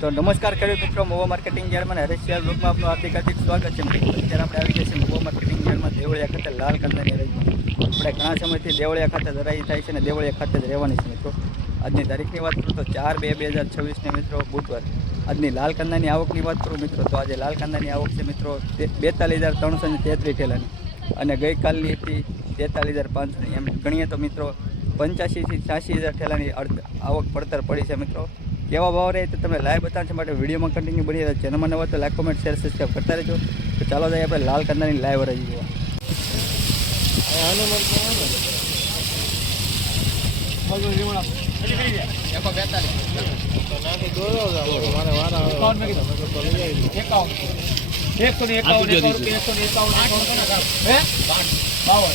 તો નમસ્કાર ખેડૂત મિત્રો, મોવા માર્કેટિંગ યાર્ડમાં હરેશિયાર બ્લોકમાં આપનું હાર્દિક હાર્દિક સ્વાગત છે. અત્યારે આપણે આવી ગયા છીએ મોવા માર્કેટિંગ યાર્ડમાં દેવળિયા ખાતે, લાલ કંદાની હરાજી આપણે ઘણા સમયથી દેવળિયા ખાતે ધરાઈ થાય છે અને દેવળિયા ખાતે જ રહેવાની છે મિત્રો. આજની તારીખની વાત કરું તો ચાર બે બે હજાર છવ્વીસને મિત્રો બુધવાર. આજની લાલ કંદાની આવકની વાત કરું મિત્રો, તો આજે લાલ કંદાની આવક છે મિત્રો બેતાલીસ હજાર ત્રણસો ને તેત્રીસ ઠેલાની. અને ગઈકાલની હતી તેતાલીસ હજાર પાંચસોની. એમ ગણીએ તો મિત્રો, પંચ્યાસીથી છ્યાસી હજાર ઠેલાની અડધ આવક પડતર પડી છે મિત્રો. કેવા ભાવ રહે તો તમે લાઈવ બતાવશે માટે વિડીયોમાં કન્ટિન્યુ બની રહ્યા ચેનલમાં નવા તો લાઈક કોમેન્ટ શેર સબસ્ક્રાઈબ કરતા રહેજો. તો ચાલો જઈએ આપણે લાલ કંદાની લાઈવ રહી જોવા. એકસો ને એકાવન એકસો ને એકાવન બાવન.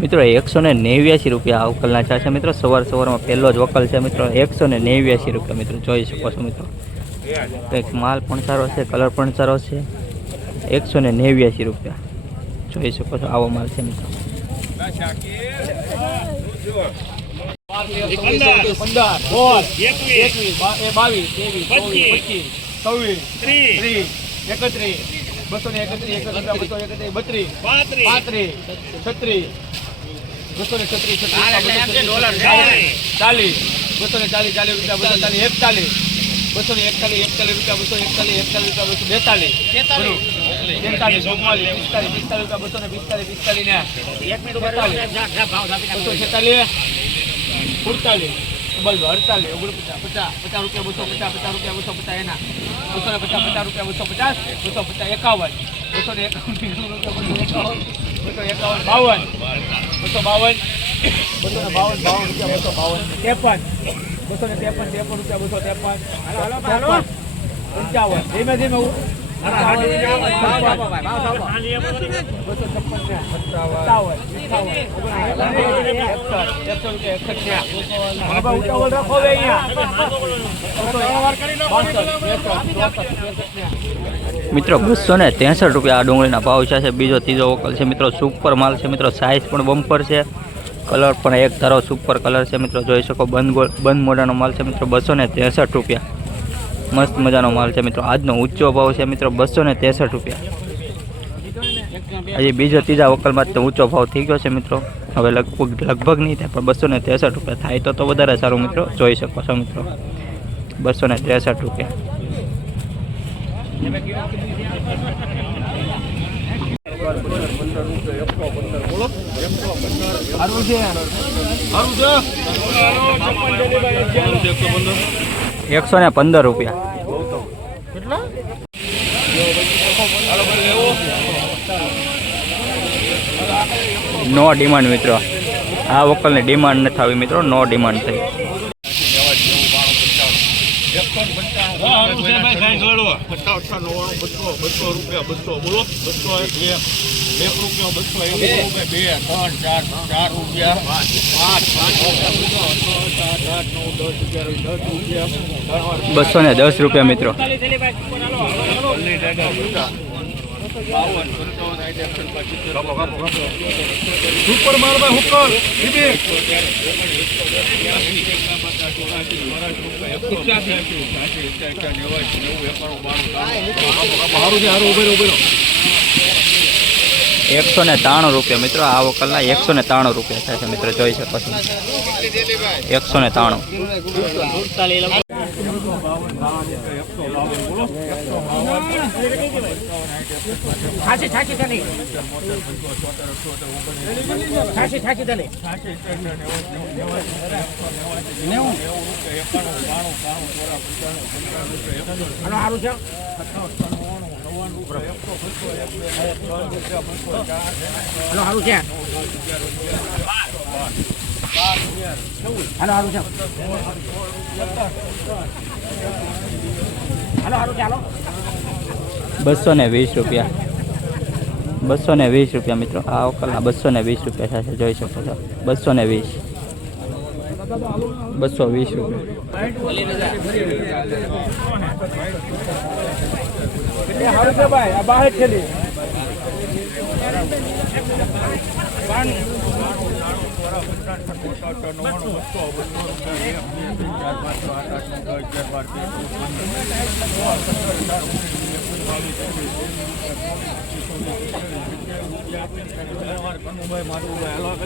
મિત્રો એકસો ને નેવ્યાસી રૂપિયા આ વકલના ચા છે. મિત્રો, સવાર સવારમાં પહેલો જ વકલ છે. મિત્રો એકસો ને નેવ્યાસી રૂપિયા મિત્રો, જોઈ શકો છો મિત્રો. કંઈક માલ પણ સારો છે, કલર પણ સારો છે. એકસો ને નેવ્યાસી રૂપિયા. જોઈ શકો છો આવો માલ છે મિત્રો. બસો ને એકત્રીસ એકત્રીસ બસો એકત્રીસ, બત્રીસ, પાંત્રીસ, છત્રીસ બસો ને છત્રીસ છત્રીસ ચાલીસ બસો ને ચાલીસ ચાલીસ રૂપિયા બસો ચાલીસ એકતાલીસ. બસો ને એકતાલીસ એકતાલીસ રૂપિયા બસો એકતાલીસ એકતાલીસ રૂપિયા બસો બેતાલીસ. તેતાલીસ ચુમ્માલીસ પિસ્તાલીસ પિસ્તાલીસ રૂપિયા બસો ને પિસ્તાલીસ પિસ્તાલીસ ને બસો છેતાલીસ. સુડતાલીસ. ડબલ અડતાલીસ. ઓગણપચાસ પચાસ પચાસ રૂપિયા બસો પચાસ પચાસ રૂપિયા બસો પચાસ એના. બસો ને પચાસ પચાસ રૂપિયા બસો પચાસ બસો પચાસ એકાવન. બસો ને એકાવન રૂપિયા બસો એકાવન. બસો એકાવન બાવન બસો બાવન બસો બાવન બાવન રૂપિયા બસો બાવન ત્રેપન બસો ને ત્રેપન ત્રેપન રૂપિયા બસો ત્રેપન પંચાવન ધીમે ધીમે મિત્રો, બસો ને ત્રેસઠ રૂપિયા આ ડુંગળીના ભાવ છે બીજો ત્રીજો વકલ છે. મિત્રો સુપર માલ છે. મિત્રો સાઇઝ પણ બમ્પર છે. કલર પણ એક ધારો સુપર કલર છે. મિત્રો, જોઈ શકો બંધ બંધ મોઢાનો માલ છે. મિત્રો, બસો ને ત્રેસઠ રૂપિયા. મસ્ત મજાનો માલ છે મિત્રો. આજનો ઊંચો ભાવ છે મિત્રો બસો ને ત્રેસઠ રૂપિયા. હજી બીજો ત્રીજા વકલમાં જ ઊંચો ભાવ થઈ ગયો છે મિત્રો. હવે લગભગ લગભગ નહીં થાય, પણ બસો ને ત્રેસઠ રૂપિયા થાય. તો તો વધારે સારું મિત્રો. જોઈ શકો છો મિત્રો. બસો ને ત્રેસઠ રૂપિયા. સારું છે. સારું છે. એકસો ને પંદર રૂપિયા નો ડિમાન્ડ મિત્રો આ વકલની ડિમાન્ડ નથી આવી મિત્રો નો ડિમાન્ડ થઈ બસો ને દસ રૂપિયા મિત્રો. સુપર મારવા હુકર ઉભેરો. એકસો ને ત્રાણું રૂપિયા. મિત્રો, આ વકલના એકસો ને ત્રાણું રૂપિયા થાય છે. મિત્રો, જોઈ શકો છો. એકસો ને ત્રાણું સારું છે. હાલો સારું છે હાલો સારું છે હાલો સારું છે હાલો બસો ને વીસ રૂપિયા. બસો ને વીસ રૂપિયા મિત્રો. આ ઓકલના બસો ને વીસ રૂપિયા થશે. જોઈ શકો છો. બસો ને વીસ. બસો વીસ રૂપિયા.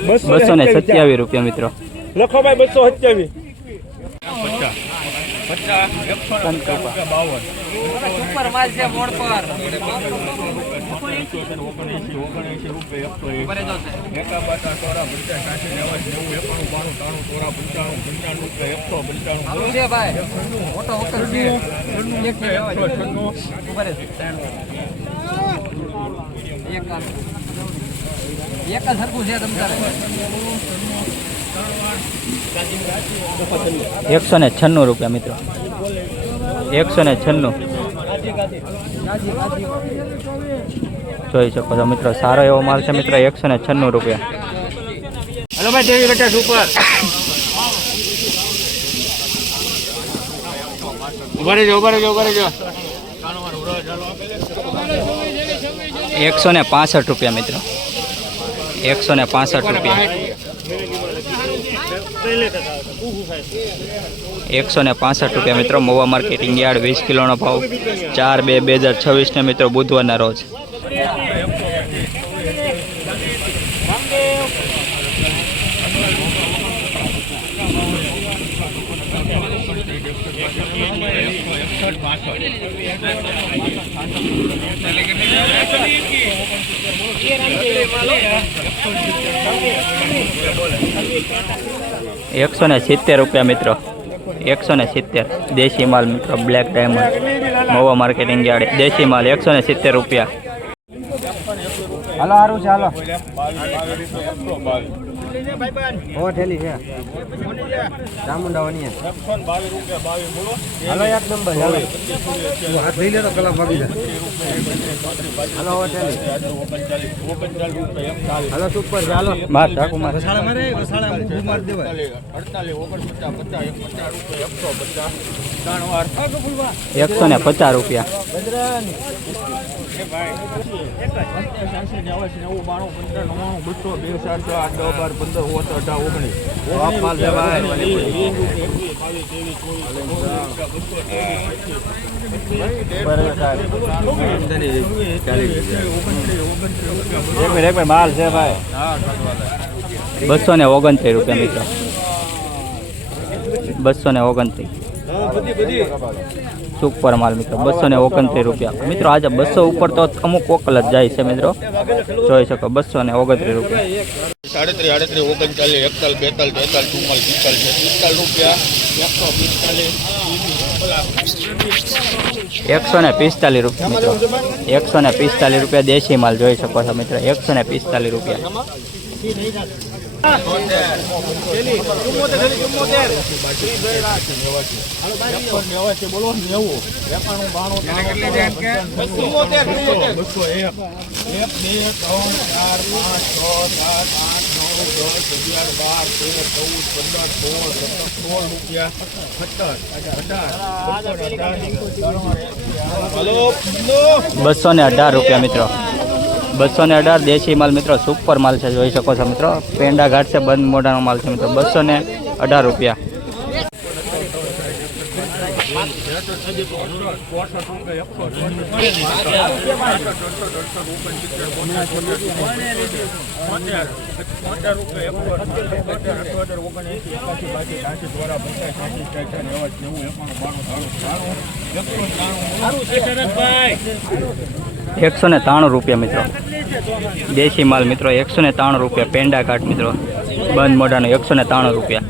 બસો ને સત્યાવીસ રૂપિયા મિત્રો. લખો ભાઈ બસો સત્યાવીસ એકસો ને છન્નું રૂપિયા મિત્રો. એકસો ને છન્નું. જોઈ શકો છો મિત્રો સારો એવો માલ છે મિત્રો એકસો ને છન્નું રૂપિયા. હલો ભાઈ દેવી બેટા સુપર ઊભા રહેજો ઊભા રહેજો ઊભા રહેજો. એકસો ને પાસઠ રૂપિયા મિત્રો. એકસો ને પાસઠ રૂપિયા. એકસો ને પાસઠ રૂપિયા મિત્રો, મોવા માર્કેટિંગ યાર્ડ વીસ કિલોનો ભાવ. ચાર બે બે હજાર છવ્વીસને મિત્રો બુધવારના રોજ. એકસો ને સિત્તેર રૂપિયા મિત્રો. એકસો ને સિત્તેર. દેશી માલ મિત્રો black diamond Mahuva marketing yard. દેશી માલ એકસો ને સિત્તેર રૂપિયા. હાલો સારું છે હાલો ઓ ઠેલી છે. ચામુંડાવાની હાલો એક નંબર હાલો. હાથ લઈ લે તો કલાક ભાગી જાય હાલો ઓ ઠેલી. હાલો સુપર છે હાલો. માર ઢાકુ માર. વસાળા મારે વસાળા ઊભું માર દેવાય. એકસો ને પચાસ રૂપિયા એક ને પચાસ રૂપિયા. માલ છે ભાઈ બસો ને ઓગણત્રીસ રૂપિયા મિત્રો. બસો ને ઓગણત્રીસ. સુપર માલ મિત્રો બસો ને ઓગણત્રીસ રૂપિયા. મિત્રો આજે બસો ઉપર તો અમુક ઓકલ જ જાય છે મિત્રો. જોઈ શકો બસો ને ઓગણત્રીસ રૂપિયા. સાડત્રીસ આડત્રીસ ઓગણચાલીસ એકતાલ બેતાલ તેતાલ ચુમ્માલ પિસ્તાલીસ પિસ્તાલીસ રૂપિયા. એકસો પિસ્તાલીસ. એકસો ને પિસ્તાલીસ રૂપિયા મિત્રો. એકસો ને પિસ્તાલીસ રૂપિયા દેશી માલ જોઈ શકો છો મિત્રો. એકસો ને પિસ્તાલીસ રૂપિયા. ત્રણ ચાર પાંચ છ સાત આઠ નવ દસ અગિયાર બાર તેર ચૌદ સત્તર રૂપિયા સત્તર અઢાર બસો ને અઢાર રૂપિયા મિત્રો. બસો ને અઢાર દેશી માલ મિત્રો સુપર માલ છે, જોઈ શકો છો મિત્રો. પેંડા ઘાટ છે, બંધ મોઢાનો માલ છે મિત્રો. બસો ને અઢાર રૂપિયા. એકસો ને ત્રાણું રૂપિયા મિત્રો. દેશી માલ મિત્રો એકસો ને ત્રાણું રૂપિયા, પેંડા ઘાટ મિત્રો. બંધ મોઢાનો એકસો ને ત્રાણું રૂપિયા.